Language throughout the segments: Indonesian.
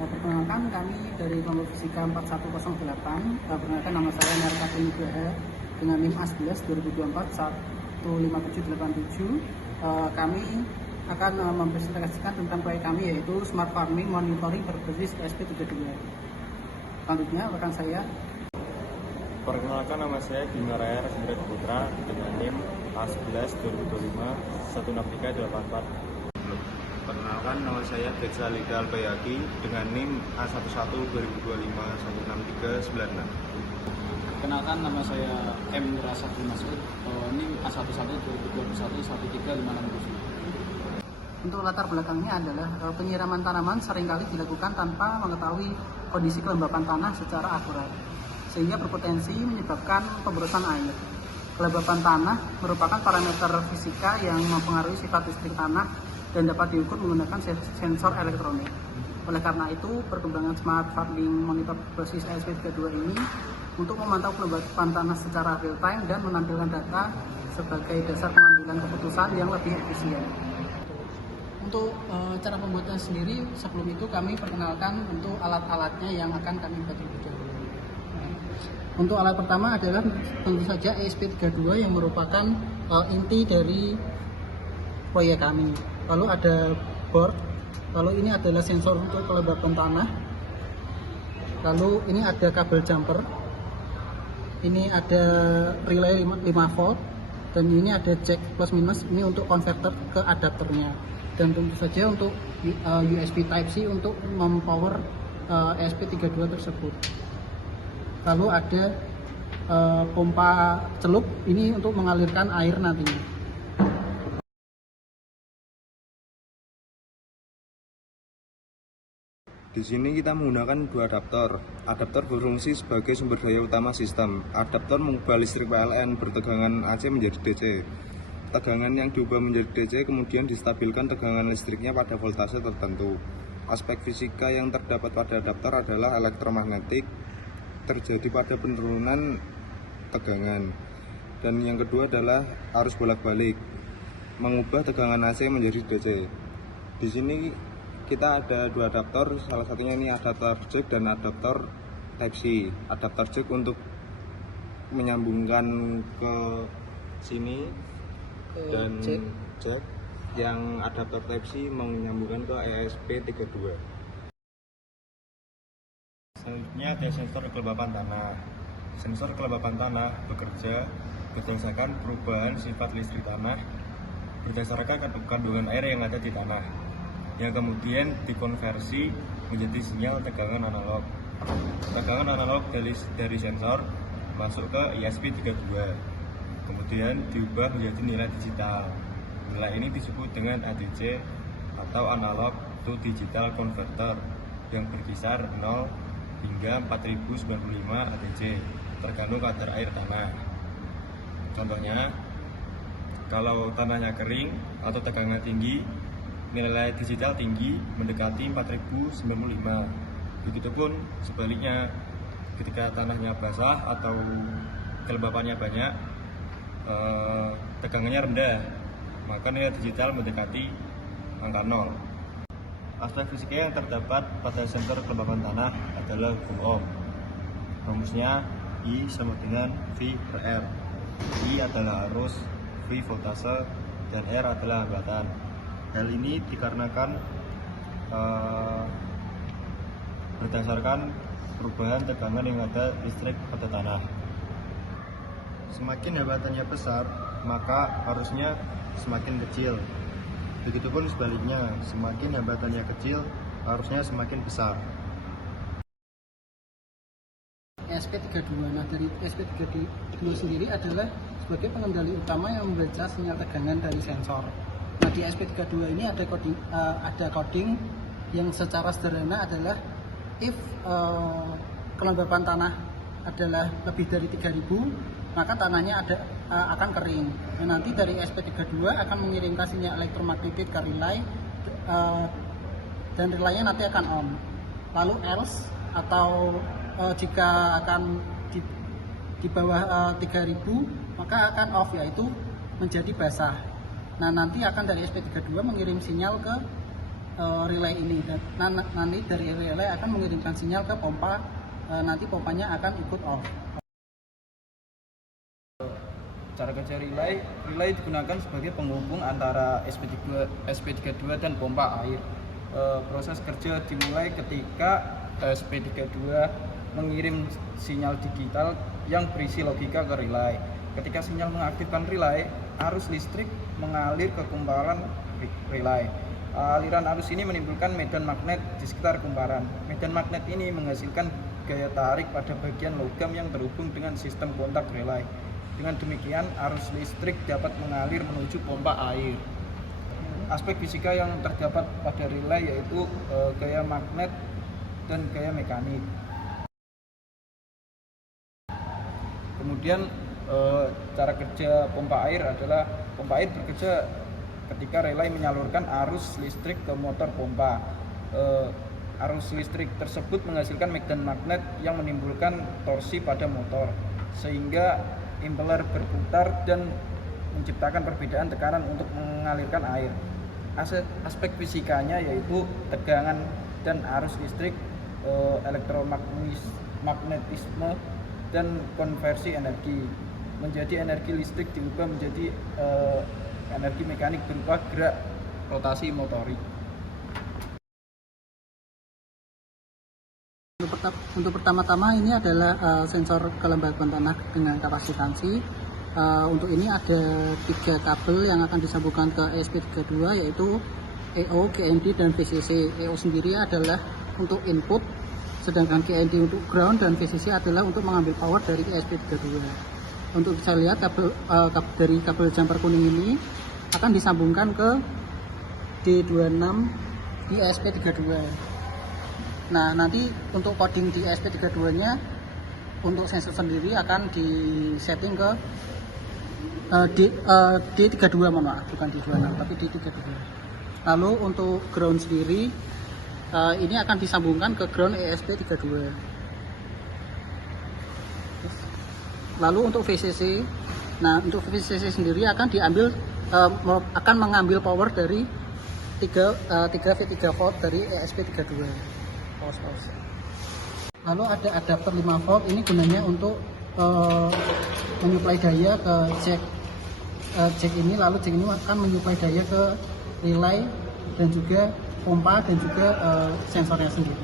Perkenalkan, kami dari kelompok Fisika 4108. Perkenalkan, nama saya Narkati Nugraha dengan NIM A11 2024 15787. Kami akan mempresentasikan tentang proyek kami, yaitu Smart Farming Monitoring berbasis ESP32. Selanjutnya rekan saya. Perkenalkan, nama saya Bima Raya Rasendra Putra dengan NIM A11 2025 16384. Perkenalkan, nama saya Betsa Lida Albayaki dengan NIM A11 2025 16396. Kenalkan, nama saya M. Nurasakti Masud, NIM A11 2021 13567. Untuk latar belakangnya adalah penyiraman tanaman seringkali dilakukan tanpa mengetahui kondisi kelembapan tanah secara akurat, sehingga berpotensi menyebabkan pemborosan air. Kelembapan tanah merupakan parameter fisika yang mempengaruhi sifat listrik tanah dan dapat diukur menggunakan sensor elektronik. Oleh karena itu, perkembangan Smart Farming Monitor berbasis ESP32 ini untuk memantau kelembapan tanah secara real time dan menampilkan data sebagai dasar pengambilan keputusan yang lebih efisien. Untuk cara pembuatan sendiri, sebelum itu kami perkenalkan untuk alat-alatnya yang akan kami buat terlebih dahulu. Untuk alat pertama adalah tentu saja ESP32 yang merupakan inti dari proyek kami. Lalu ada board, lalu ini adalah sensor untuk kelembapan tanah, lalu ini ada kabel jumper, ini ada relay 5 volt, dan ini ada jack plus minus, ini untuk konverter ke adapternya. Dan tentu saja untuk USB Type-C untuk mempower ESP32 tersebut. Lalu ada pompa celup, ini untuk mengalirkan air nantinya. Di sini kita menggunakan dua adaptor. Adaptor berfungsi sebagai sumber daya utama sistem. Adaptor mengubah listrik PLN bertegangan AC menjadi DC. Tegangan yang diubah menjadi DC kemudian distabilkan tegangan listriknya pada voltase tertentu. Aspek fisika yang terdapat pada adaptor adalah elektromagnetik terjadi pada penurunan tegangan. Dan yang kedua adalah arus bolak-balik mengubah tegangan AC menjadi DC. Di sini kita ada dua adaptor, salah satunya ini adaptor jack dan adaptor Type-C. Adaptor jack untuk menyambungkan ke sini dan jack yang adaptor Type-C menyambungkan ke ESP32. Selanjutnya ada sensor kelembapan tanah. Sensor kelembapan tanah bekerja berdasarkan perubahan sifat listrik tanah berdasarkan kandungan air yang ada di tanah, yang kemudian dikonversi menjadi sinyal tegangan analog. Tegangan analog dari sensor masuk ke ESP32, kemudian diubah menjadi nilai digital. Nilai ini disebut dengan ADC atau Analog to Digital Converter yang berkisar 0 hingga 4095 ADC tergantung kadar air tanah. Contohnya, kalau tanahnya kering atau tegangan tinggi, nilai digital tinggi mendekati 4095. Begitupun sebaliknya, ketika tanahnya basah atau kelembapannya banyak, tegangannya rendah, maka nilai digital mendekati angka 0. Aspek fisika yang terdapat pada sensor kelembapan tanah adalah hukum Ohm. Rumusnya I sama dengan V per R. I adalah arus, V voltase, dan R adalah hambatan. Hal ini dikarenakan berdasarkan perubahan tegangan yang ada listrik pada tanah. Semakin hambatannya besar, maka arusnya semakin kecil. Begitupun sebaliknya, semakin hambatannya kecil, arusnya semakin besar. ESP32. Nah, dari ESP32 sendiri adalah sebagai pengendali utama yang membaca sinyal tegangan dari sensor. Nah, di ESP32 ini ada coding yang secara sederhana adalah if kelembapan tanah adalah lebih dari 3000, maka tanahnya akan kering. Nah, nanti dari ESP32 akan mengirimkan sinyal elektromagnetik ke relay dan relaynya nanti akan on. Lalu else atau jika akan di bawah 3000 maka akan off, yaitu menjadi basah. Nah, nanti akan dari SP32 mengirim sinyal ke relay ini, dan nanti dari relay akan mengirimkan sinyal ke pompa, nanti pompanya akan ikut off. Cara kerja relay digunakan sebagai penghubung antara SP32 dan pompa air. Proses kerja dimulai ketika SP32 mengirim sinyal digital yang berisi logika ke relay. Ketika sinyal mengaktifkan relay, arus listrik mengalir ke kumparan relay. Aliran arus ini menimbulkan medan magnet di sekitar kumparan. Medan magnet ini menghasilkan gaya tarik pada bagian logam yang terhubung dengan sistem kontak relay. Dengan demikian, arus listrik dapat mengalir menuju pompa air. Aspek fisika yang terdapat pada relay yaitu gaya magnet dan gaya mekanik. Kemudian cara kerja pompa air adalah pompa air bekerja ketika relay menyalurkan arus listrik ke motor pompa. Arus listrik tersebut menghasilkan medan magnet yang menimbulkan torsi pada motor, sehingga impeller berputar dan menciptakan perbedaan tekanan untuk mengalirkan air. Aspek fisikanya yaitu tegangan dan arus listrik, elektromagnetisme, dan konversi energi. Menjadi energi listrik diubah menjadi energi mekanik berupa gerak rotasi motorik. Untuk pertama-tama ini adalah sensor kelembaban tanah dengan kapasitansi. Untuk ini ada 3 kabel yang akan disambungkan ke SP32, yaitu EO, GND, dan VCC. EO sendiri adalah untuk input, sedangkan GND untuk ground, dan VCC adalah untuk mengambil power dari SP32. Untuk bisa lihat dari kabel jumper kuning ini akan disambungkan ke D26 di SP32. Nah, nanti untuk coding di SP32 nya untuk sensor sendiri akan disetting ke D32, mohon maaf, bukan D26 tapi D32. Lalu untuk ground sendiri ini akan disambungkan ke ground ESP32. Lalu untuk VCC, nah untuk VCC sendiri akan mengambil power dari 3 V3 volt dari ESP32. Lalu ada adapter 5 volt, ini gunanya untuk menyuplai daya ke jack ini, lalu jack ini akan menyuplai daya ke relay dan juga pompa dan juga sensornya sendiri.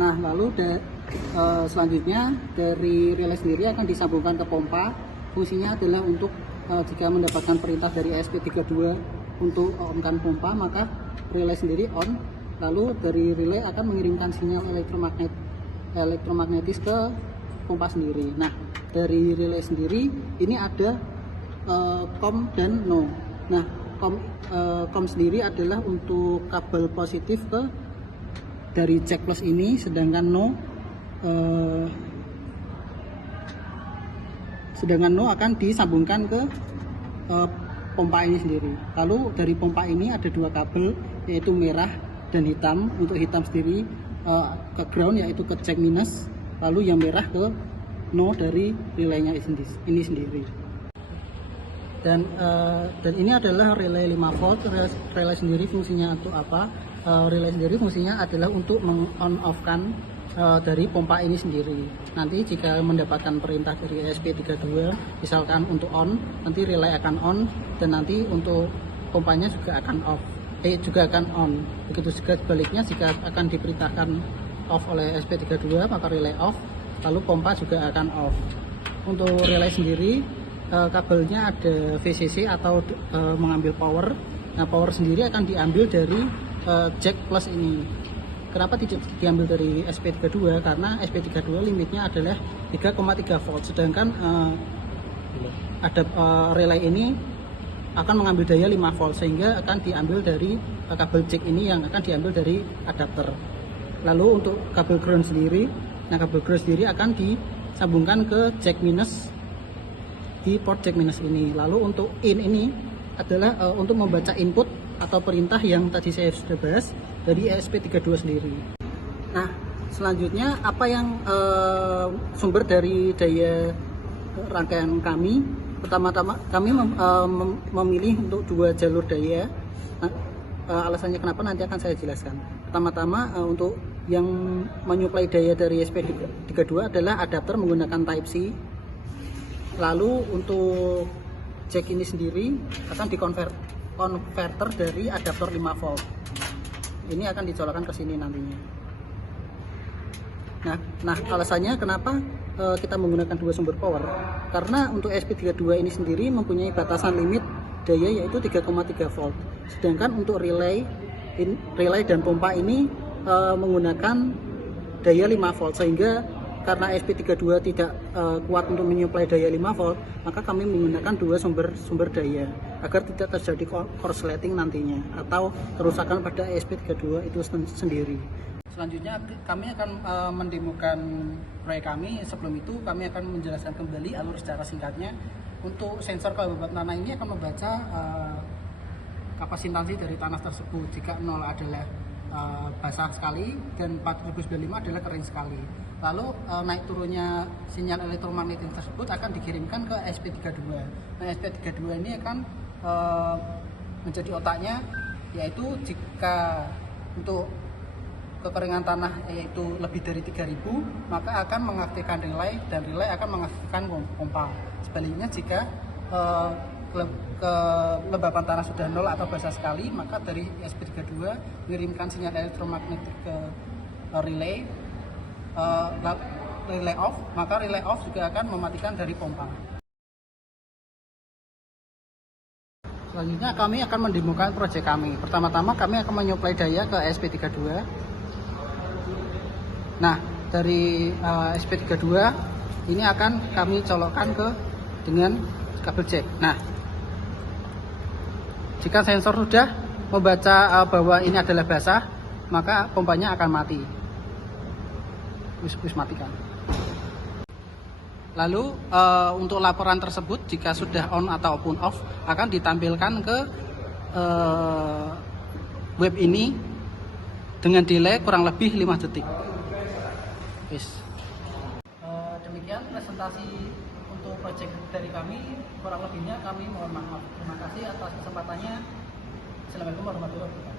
Nah, lalu selanjutnya dari relay sendiri akan disambungkan ke pompa. Fungsinya adalah untuk jika mendapatkan perintah dari SP32 untuk on-kan pompa, maka relay sendiri on. Lalu dari relay akan mengirimkan sinyal elektromagnetis ke pompa sendiri. Nah, dari relay sendiri ini ada COM dan NO. Nah, COM sendiri adalah untuk kabel positif dari jack plus ini, sedangkan NO akan disambungkan ke pompa ini sendiri. Lalu dari pompa ini ada 2 kabel, yaitu merah dan hitam. Untuk hitam sendiri ke ground, yaitu ke jack minus, lalu yang merah ke no dari relaynya ini sendiri. Dan ini adalah relay 5 volt. Relay sendiri fungsinya untuk apa? Relay sendiri fungsinya adalah untuk meng-on-off-kan dari pompa ini sendiri. Nanti jika mendapatkan perintah dari ESP32 misalkan untuk on, nanti relay akan on, dan nanti untuk pompanya juga akan off, juga akan on. Begitu juga sebaliknya, jika akan diperintahkan off oleh SP32 maka relay off, lalu pompa juga akan off. Untuk relay sendiri kabelnya ada VCC atau mengambil power. Nah, power sendiri akan diambil dari jack plus ini. Kenapa tidak diambil dari SP32? Karena SP32 limitnya adalah 3,3 volt, sedangkan ada relay ini akan mengambil daya 5 volt, sehingga akan diambil dari kabel jack ini yang akan diambil dari adapter. Lalu untuk kabel ground sendiri, nah kabel ground sendiri akan disambungkan ke jack minus di port jack minus ini. Lalu untuk in ini adalah untuk membaca input atau perintah yang tadi saya sudah bahas dari ESP32 sendiri. Nah, selanjutnya apa yang sumber dari daya rangkaian kami? Pertama-tama kami memilih untuk 2 jalur daya. Nah, alasannya kenapa nanti akan saya jelaskan. Pertama-tama untuk yang menyuplai daya dari SP32 adalah adapter menggunakan Type C. Lalu untuk jack ini sendiri akan konverter dari adaptor 5 volt. Ini akan dicolokkan ke sini nantinya. Nah, alasannya kenapa kita menggunakan dua sumber power? Karena untuk SP32 ini sendiri mempunyai batasan limit daya yaitu 3,3 volt. Sedangkan untuk relay dan pompa ini menggunakan daya 5 volt, sehingga karena SP32 tidak kuat untuk menyuplai daya 5 volt, maka kami menggunakan dua sumber daya agar tidak terjadi korsleting nantinya atau kerusakan pada SP32 itu sendiri. Selanjutnya kami akan mendemokan proyek kami. Sebelum itu kami akan menjelaskan kembali alur secara singkatnya. Untuk sensor kelembaban tanah ini akan membaca kapasitansi dari tanah tersebut. Jika 0 adalah basah sekali dan 4095 adalah kering sekali. Lalu naik turunnya sinyal elektromagnetik tersebut akan dikirimkan ke SP32. Nah, SP32 ini akan menjadi otaknya, yaitu jika untuk kekeringan tanah yaitu lebih dari 3000, maka akan mengaktifkan relay dan relay akan mengaktifkan pompa. Sebaliknya jika kelembapan tanah sudah 0 atau basah sekali, maka dari SP32 mengirimkan sinyal elektromagnetik ke relay off, maka relay off juga akan mematikan dari pompa. Selanjutnya kami akan mendemokan proyek kami. Pertama-tama kami akan menyuplai daya ke SP32. Nah, dari SP32 ini akan kami colokkan dengan kabel jack. Nah, jika sensor sudah membaca bahwa ini adalah basah, maka pompanya akan mati. Wis matikan. Lalu untuk laporan tersebut jika sudah on ataupun off akan ditampilkan ke web ini dengan delay kurang lebih 5 detik. Demikian presentasi untuk proyek dari kami. Kurang lebihnya kami mohon maaf. Terima kasih atas kesempatannya. Assalamualaikum warahmatullahi wabarakatuh.